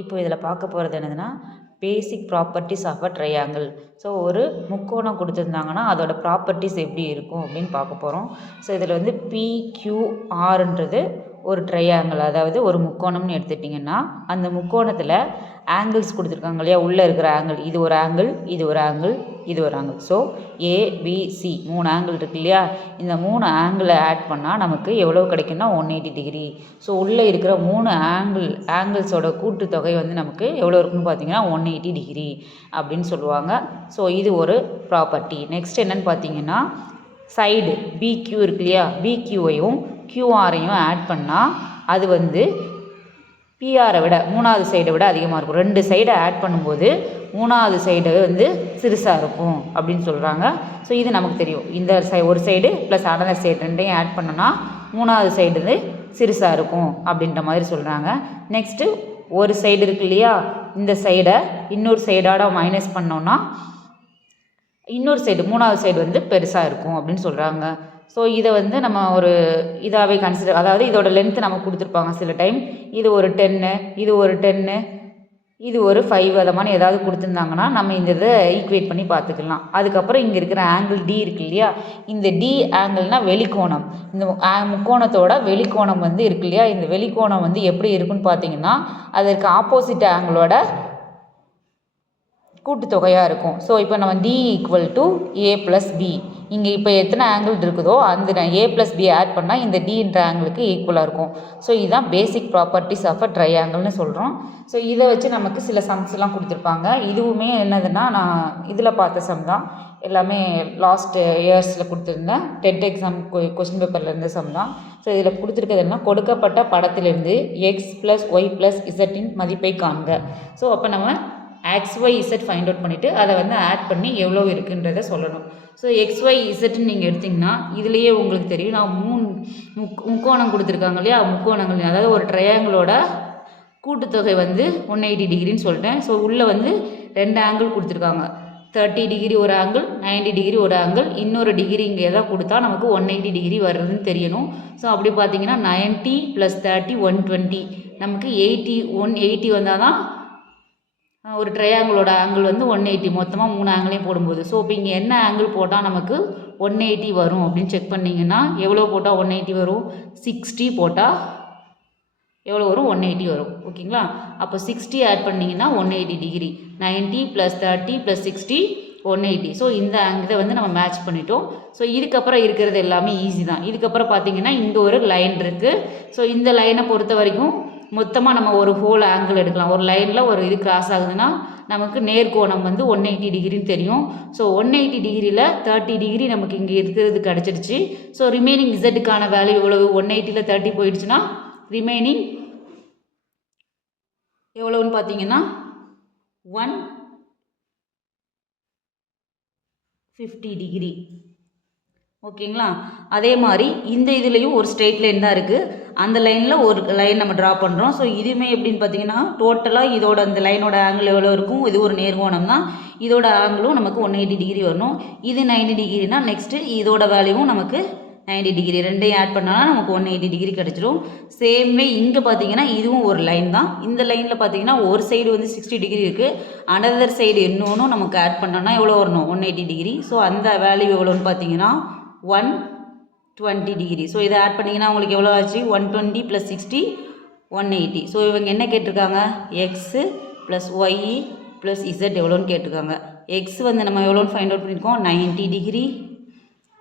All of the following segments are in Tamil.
இப்போ இதில் பார்க்க போகிறது என்னதுன்னா basic properties of a triangle. So ஒரு முக்கோணம் கொடுத்துருந்தாங்கன்னா அதோட ப்ராப்பர்ட்டிஸ் எப்படி இருக்கும் அப்படின்னு பார்க்க போகிறோம். ஸோ இதில் வந்து PQRன்றது ஒரு ட்ரையாங்கிள், அதாவது ஒரு முக்கோணம்னு எடுத்துட்டிங்கன்னா அந்த முக்கோணத்தில் ஆங்கிள்ஸ் கொடுத்துருக்காங்க இல்லையா, உள்ளே இருக்கிற ஆங்கிள், இது ஒரு ஆங்கிள், இது ஒரு ஆங்கிள், இது ஒரு ஆங்கிள். ஸோ ஏபிசி 3 ஆங்கிள் இருக்கு இல்லையா, இந்த 3 ஆங்கிளை ஆட் பண்ணால் நமக்கு எவ்வளோ கிடைக்குன்னா 180 டிகிரி. ஸோ உள்ளே இருக்கிற 3 ஆங்கிள்ஸோட கூட்டுத்தொகை வந்து நமக்கு எவ்வளோ இருக்குன்னு பார்த்தீங்கன்னா 180 டிகிரி அப்படின்னு சொல்லுவாங்க. ஸோ இது ஒரு ப்ராப்பர்ட்டி. நெக்ஸ்ட் என்னென்னு பார்த்தீங்கன்னா சைடு பிக்யூ இருக்கு இல்லையா, பிக்யூவையும் கியூஆரையும் ஆட் பண்ணால் அது வந்து பிஆரை விட 3வது சைடை விட அதிகமாக இருக்கும். 2 சைடை ஆட் பண்ணும்போது 3வது சைடு வந்து சிறுசாக இருக்கும் அப்படின்னு சொல்கிறாங்க. ஸோ இது நமக்கு தெரியும். இந்த ஒரு சைடு ப்ளஸ் அனதர் சைடு ரெண்டையும் ஆட் பண்ணோன்னா 3வது சைடு வந்து சிறுசாக இருக்கும் அப்படின்ற மாதிரி சொல்கிறாங்க. நெக்ஸ்ட்டு ஒரு சைடு இருக்கு இல்லையா, இந்த சைடை இன்னொரு சைடோட மைனஸ் பண்ணோன்னா இன்னொரு சைடு 3வது சைடு வந்து பெருசாக இருக்கும் அப்படின்னு சொல்கிறாங்க. ஸோ இதை வந்து நம்ம ஒரு இதாகவே கன்சிடர், அதாவது இதோட லென்த்து நமக்கு கொடுத்துருப்பாங்க சில டைம். இது ஒரு 10, இது ஒரு 10, இது ஒரு 5, அதை மாதிரி ஏதாவது கொடுத்துருந்தாங்கன்னா நம்ம இந்த இதை ஈக்குவேட் பண்ணி பார்த்துக்கலாம். அதுக்கப்புறம் இங்கே இருக்கிற ஆங்கிள் டி இருக்கு இல்லையா, இந்த டி ஆங்கிள்னால் வெளிக்கோணம். இந்த முக்கோணத்தோட வெளிக்கோணம் வந்து இருக்கு இல்லையா, இந்த வெளிக்கோணம் வந்து எப்படி இருக்குன்னு பார்த்தீங்கன்னா அதற்கு ஆப்போசிட் ஆங்கிளோட கூட்டுத்தொகையாக இருக்கும். ஸோ இப்போ நம்ம D = A + B, இங்கே இப்போ எத்தனை ஆங்கிள் இருக்குதோ அந்த A + B ஆட் பண்ணால் இந்த Dன்ற ஆங்கிளுக்கு ஈக்குவலாக இருக்கும். ஸோ இதுதான் பேசிக் ப்ராப்பர்ட்டிஸ் ஆஃப் அ ட்ரையாங்கிள்னு சொல்கிறோம். ஸோ இதை வச்சு நமக்கு சில சம்ஸ்லாம் கொடுத்துருப்பாங்க. இதுவுமே என்னதுன்னா நான் இதில் பார்த்த சம் தான், எல்லாமே லாஸ்ட் இயர்ஸில் கொடுத்துருந்தேன் டெட் எக்ஸாம் கொஸ்டின் பேப்பரில் இருந்த சம் தான். ஸோ இதில் கொடுத்துருக்கிறது என்ன, கொடுக்கப்பட்ட படத்திலிருந்து x + y + z இன் மதிப்பை காண்க. ஸோ அப்போ நம்ம XYZ ஃபைண்ட் அவுட் பண்ணிவிட்டு அதை வந்து ஆட் பண்ணி எவ்வளோ இருக்குன்றதை சொல்லணும். ஸோ XYZன்னு நீங்கள் எடுத்திங்கன்னா இதுலேயே உங்களுக்கு தெரியும், நான் 3 முக்கோணம் கொடுத்துருக்காங்க இல்லையா, முக்கோணங்கள் அதாவது ஒரு ட்ரையாங்கிளோட கூட்டுத்தொகை வந்து 180 டிகிரின்னு சொல்லிட்டேன். ஸோ உள்ளே வந்து 2 ஆங்கிள் கொடுத்துருக்காங்க, 30 டிகிரி ஒரு ஆங்கிள், 90 டிகிரி ஒரு ஆங்கிள், இன்னொரு டிகிரி இங்கே எதாவது கொடுத்தா நமக்கு 180 டிகிரி வருதுன்னு தெரியணும். ஸோ அப்படி பார்த்தீங்கன்னா 90 + 30 120, நமக்கு 180 வந்தால் தான் ஒரு ட்ரையாங்கிளோட ஆங்கிள் வந்து 180, மொத்தமாக 3 ஆங்கிளையும் போடும்போது. ஸோ இப்போ இங்கே என்ன ஆங்கிள் போட்டால் நமக்கு 180 வரும் அப்படின்னு செக் பண்ணிங்கன்னா எவ்வளோ போட்டால் 180 வரும், 60 போட்டால் எவ்வளோ வரும், 180 வரும். ஓகேங்களா, அப்போ 60 ஆட் பண்ணிங்கன்னா 180 டிகிரி, 90 + 30 + 60 180. ஸோ இந்த இதை வந்து நம்ம மேட்ச் பண்ணிட்டோம். ஸோ இதுக்கப்புறம் இருக்கிறது எல்லாமே ஈஸி தான். இதுக்கப்புறம் பார்த்தீங்கன்னா இங்கே ஒரு லைன் இருக்குது. ஸோ இந்த லைனை பொறுத்த வரைக்கும் மொத்தமாக நம்ம ஒரு ஹோல் ஆங்கிள் எடுக்கலாம். ஒரு லைனில் ஒரு இது கிராஸ் ஆகுதுன்னா நமக்கு நேர்கோணம் வந்து 180 டிகிரின்னு தெரியும். ஸோ 180 டிகிரியில் 30 டிகிரி நமக்கு இங்கே இருக்கிறது கிடச்சிருச்சு. ஸோ ரிமைனிங் இசட்டுக்கான வேல்யூ எவ்வளவு, 180ல் 30 போயிடுச்சுன்னா ரிமைனிங் எவ்வளோன்னு பார்த்தீங்கன்னா 150 டிகிரி. ஓகேங்களா, அதே மாதிரி இந்த இதுலேயும் ஒரு ஸ்ட்ரெயிட் லைன் தான் இருக்குது, அந்த லைனில் ஒரு லைன் நம்ம ட்ரா பண்ணுறோம். ஸோ இதுவுமே எப்படின்னு பார்த்தீங்கன்னா டோட்டலாக இதோட அந்த லைனோட ஆங்கிள் எவ்வளோ இருக்கும், இது ஒரு நேர்கோணம் தான், இதோட ஆங்கிளும் நமக்கு 180 டிகிரி வரணும். இது 90 டிகிரினா நெக்ஸ்ட்டு இதோட வேல்யூவும் நமக்கு 90 டிகிரி, ரெண்டையும் ஆட் பண்ணாலும் நமக்கு 180 டிகிரி கிடச்சிரும். சேம்வே இங்கே பார்த்தீங்கன்னா இதுவும் ஒரு லைன் தான். இந்த லைனில் பார்த்தீங்கன்னா ஒரு சைடு வந்து 60 டிகிரி இருக்குது, அனதர் சைடு இன்னொன்றும் நமக்கு ஆட் பண்ணோன்னா எவ்வளோ வரணும், 180 டிகிரி. ஸோ அந்த வேல்யூ எவ்வளோன்னு பார்த்தீங்கன்னா 120 டிகிரி. ஸோ இதை ஆட் பண்ணிங்கன்னா உங்களுக்கு எவ்வளோ ஆச்சு, 120 + 60 180. ஸோ இவங்க என்ன கேட்டிருக்காங்க, x + y + z எவ்வளோன்னு கேட்டிருக்காங்க. x வந்து நம்ம எவ்வளோன்னு ஃபைண்ட் அவுட் பண்ணியிருக்கோம், 90 டிகிரி,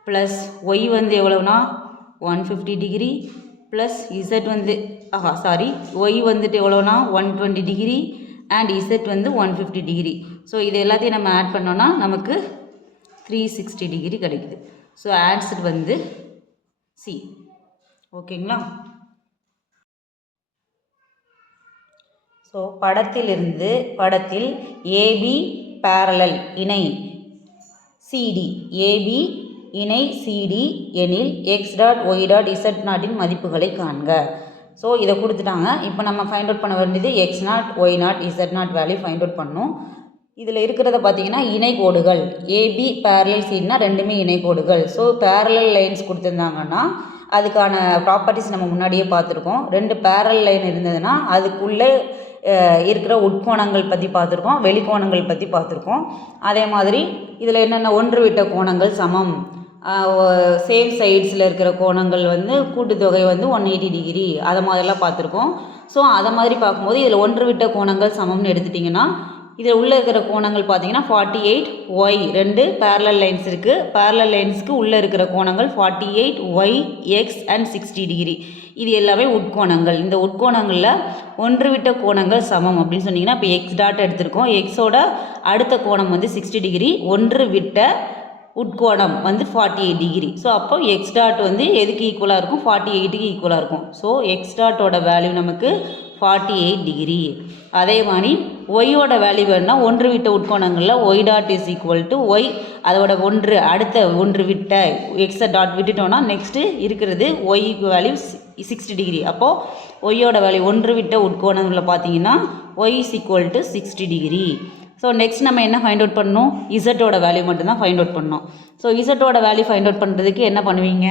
ப்ளஸ் y வந்து எவ்வளோனா 150 டிகிரி, ப்ளஸ் z வந்து y வந்துட்டு எவ்வளோனா 120 டிகிரி அண்ட் z வந்து 150 டிகிரி. ஸோ இது எல்லாத்தையும் நம்ம ஆட் பண்ணோன்னா நமக்கு 360 டிகிரி கிடைக்குது. ஸோ ஆன்சர் வந்து சி. ஓகேங்களா, ஸோ படத்தில் ஏபி பேரலல் இணை சிடி, ஏபி இணை சிடி எனில் x.y.z0 இன் மதிப்புகளை காண்க. ஸோ இதை கொடுத்துட்டாங்க. இப்போ நம்ம ஃபைண்ட் அவுட் பண்ண வேண்டியது x0, y0, z0 value find out பண்ணணும். இதில் இருக்கிறத பார்த்தீங்கன்னா இணைகோடுகள், ஏபி பேரலல் சிடினா ரெண்டுமே இணைகோடுகள். ஸோ பேரலல் லைன்ஸ் கொடுத்துருந்தாங்கன்னா அதுக்கான ப்ராப்பர்ட்டிஸ் நம்ம முன்னாடியே பார்த்துருக்கோம். 2 பேரலல் லைன் இருந்ததுன்னா அதுக்குள்ளே இருக்கிற உட்கோணங்கள் பற்றி பார்த்துருக்கோம், வெளிக்கோணங்கள் பற்றி பார்த்துருக்கோம். அதே மாதிரி இதில் என்னென்ன ஒன்று விட்ட கோணங்கள் சமம், சேம் சைட்ஸில் இருக்கிற கோணங்கள் வந்து கூட்டுத்தொகை வந்து 180 டிகிரி, அதை மாதிரிலாம் பார்த்துருக்கோம். ஸோ அதை மாதிரி பார்க்கும்போது இதில் ஒன்று விட்ட கோணங்கள் சமம்னு எடுத்துட்டிங்கன்னா இதில் உள்ளே இருக்கிற கோணங்கள் பார்த்தீங்கன்னா 48 ஒய், ரெண்டு பேரலல் லைன்ஸ் இருக்குது. பேரலல் லைன்ஸுக்கு உள்ளே இருக்கிற கோணங்கள் 48 ஒய், எக்ஸ் அண்ட் 60 டிகிரி. இது எல்லாமே உட்கோணங்கள். இந்த உட்கோணங்களில் ஒன்று விட்ட கோணங்கள் சமம் அப்படின்னு சொன்னீங்கன்னா இப்போ எக்ஸ் டாட் எடுத்திருக்கோம். எக்ஸோட அடுத்த கோணம் வந்து 60 டிகிரி, ஒன்று விட்ட உட்கோணம் வந்து 48 டிகிரி. ஸோ அப்போ எக்ஸ் டாட் வந்து எதுக்கு ஈக்குவலாக இருக்கும், 48க்கு ஈக்குவலாக இருக்கும். ஸோ எக்ஸ் டாட்டோட வேல்யூ நமக்கு 48 டிகிரி. அதே மாதிரி ஒய்யோட வேல்யூ வேணுன்னா ஒன்று விட்ட உட்கோணங்களில் Y dot is equal to Y, அதோட ஒன்று அடுத்த ஒன்று விட்ட எக்ஸை டாட் விட்டுட்டோன்னா நெக்ஸ்ட்டு இருக்கிறது ஒய்க்கு வேல்யூ 60 டிகிரி. அப்போது ஒய்யோட வேல்யூ ஒன்று விட்ட உட்கோணங்களில் பார்த்தீங்கன்னா y is equal to 60 degree. So next நம்ம என்ன ஃபைண்ட் அவுட் பண்ணணும், இசட்டோட வேல்யூ மட்டும்தான் ஃபைண்ட் அவுட் பண்ணணும். ஸோ இசட்டோட வேல்யூ ஃபைண்ட் அவுட் பண்ணுறதுக்கு என்ன பண்ணுவீங்க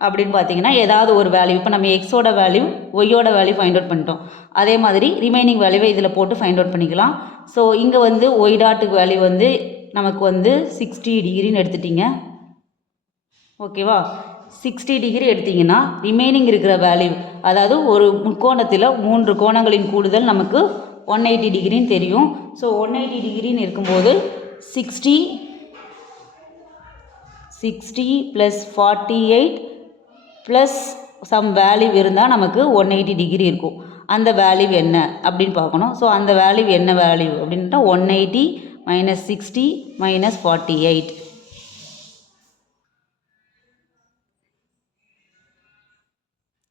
அப்படின்னு பார்த்தீங்கன்னா ஏதாவது ஒரு வேல்யூ, இப்போ நம்ம எக்ஸோட வேல்யூ ஒய்யோட வேல்யூ ஃபைண்ட் அவுட் பண்ணிட்டோம், அதே மாதிரி ரிமைனிங் வேல்யூவை இதில் போட்டு ஃபைண்ட் அவுட் பண்ணிக்கலாம். ஸோ இங்கே வந்து ஒய் டாட்டுக்கு வேல்யூ வந்து நமக்கு வந்து 60 டிகிரின்னு எடுத்துட்டிங்க, ஓகேவா. 60 டிகிரி எடுத்திங்கன்னா ரிமைனிங் இருக்கிற வேல்யூ, அதாவது ஒரு முக்கோணத்தில் 3 கோணங்களின் கூடுதல் நமக்கு 180 டிகிரின்னு தெரியும். ஸோ 180 டிகிரின்னு இருக்கும்போது 60 + 48 ப்ளஸ் சம் வேல்யூ இருந்தால் நமக்கு 180 டிகிரி இருக்கும். அந்த வேல்யூ என்ன அப்படின்னு பார்க்கணும். ஸோ அந்த வேல்யூ என்ன வேல்யூ அப்படின்ட்டா 180 - 60 - 48.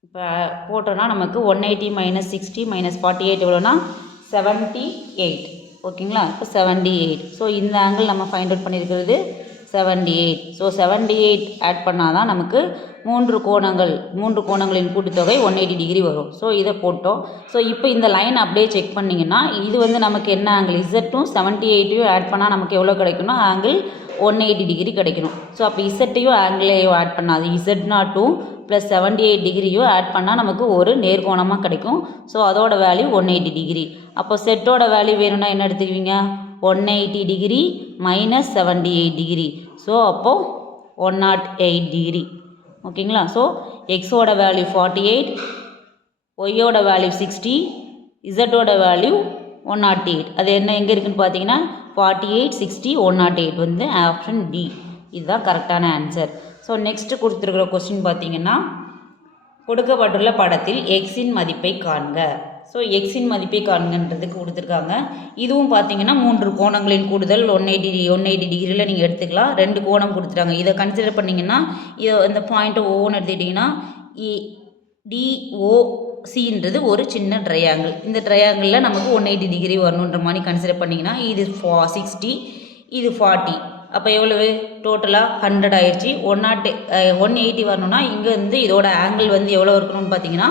இப்போ போட்டோன்னா நமக்கு 180 - 60 - 48 எவ்வளோனா 78, ஓகேங்களா. இப்போ 78. ஸோ இந்த ஆங்கிள் நம்ம ஃபைண்ட் அவுட் பண்ணியிருக்கிறது 78. ஸோ 78 ஆட் பண்ணால் தான் நமக்கு 3 கோணங்களின் கூட்டுத்தொகை 180 டிகிரி வரும். ஸோ இதை போட்டோம். ஸோ இப்போ இந்த லைன் அப்படியே செக் பண்ணிங்கன்னா இது வந்து நமக்கு என்ன ஆங்கிள், இசட்டும் 78யும் ஆட் பண்ணால் நமக்கு எவ்வளோ கிடைக்கணும், ஆங்கிள் 180 டிகிரி கிடைக்கணும். ஸோ அப்போ இசட்டையும் ஆங்கிளையும் ஆட் பண்ணாது, இசட் நாட்டும் ப்ளஸ் 78 டிகிரியும் ஆட் பண்ணால் நமக்கு ஒரு நேர்கோணமாக கிடைக்கும். ஸோ அதோட வேல்யூ 180 டிகிரி. அப்போ செட்டோட வேல்யூ வேணும்னா என்ன எடுத்துக்குவீங்க, 180 டிகிரி - 78 டிகிரி. ஸோ அப்போது 108 டிகிரி, ஓகேங்களா. ஸோ எக்ஸோட வேல்யூ 48, ஒய்யோட வேல்யூ 60, இசட்டோட வேல்யூ 108. அது என்ன எங்கே இருக்குதுன்னு பார்த்தீங்கன்னா 48, 60, 108 வந்து ஆப்ஷன் டி. இதுதான் கரெக்டான ஆன்சர். ஸோ நெக்ஸ்ட்டு கொடுத்துருக்குற கொஸ்டின் பார்த்தீங்கன்னா கொடுக்கப்பட்டுள்ள படத்தில் எக்ஸின் மதிப்பை காண்க. ஸோ எக்ஸின் மதிப்பை காண்கன்றதுக்கு கொடுத்துருக்காங்க. இதுவும் பார்த்தீங்கன்னா 3 கோணங்களின் கூடுதல் 180 டிகிரியில் நீங்கள் எடுத்துக்கலாம். 2 கோணம் கொடுத்துட்டாங்க. இதை கன்சிடர் பண்ணிங்கன்னா இதை இந்த பாயிண்ட்டை ஒவ்வொன்று எடுத்துக்கிட்டிங்கன்னா டிஓசின்றது ஒரு சின்ன ட்ரையாங்கிள். இந்த ட்ரையாங்கிளில் நமக்கு 180 டிகிரி வரணுன்ற மாதிரி கன்சிடர் பண்ணிங்கன்னா இது 60, இது 40. அப்போ எவ்வளவு டோட்டலாக 100 ஆயிடுச்சு. 180 வரணும்னா இங்கே வந்து இதோட ஆங்கிள் வந்து எவ்வளோ இருக்கணும்னு பார்த்தீங்கன்னா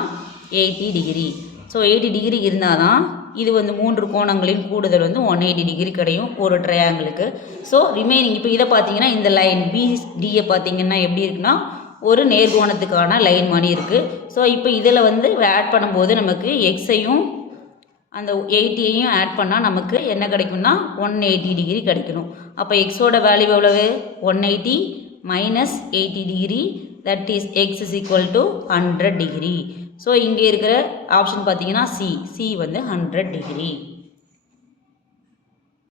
80 டிகிரி. ஸோ 80 டிகிரி இருந்தால் தான் இது வந்து 3 கோணங்களின் கூடுதல் வந்து 180 டிகிரி கிடையும் ஒரு ட்ரையாங்கிளுக்கு. ஸோ ரிமைனிங் இப்போ இதை பார்த்தீங்கன்னா இந்த லைன் பிடியை பார்த்தீங்கன்னா எப்படி இருக்குன்னா ஒரு நேர்கோணத்துக்கான லைன் மாதிரி இருக்குது. ஸோ இப்போ இதில் வந்து ஆட் பண்ணும்போது நமக்கு எக்ஸையும் அந்த 80யையும் ஆட் பண்ணால் நமக்கு என்ன கிடைக்கும்னா 180 டிகிரி கிடைக்கணும். அப்போ எக்ஸோட வேல்யூ எவ்வளவு 180 - 80 degree, that is X is equal to 100 degree. So இங்கே இருக்கிற ஆப்ஷன் பார்த்தீங்கன்னா சி வந்து 100 டிகிரி.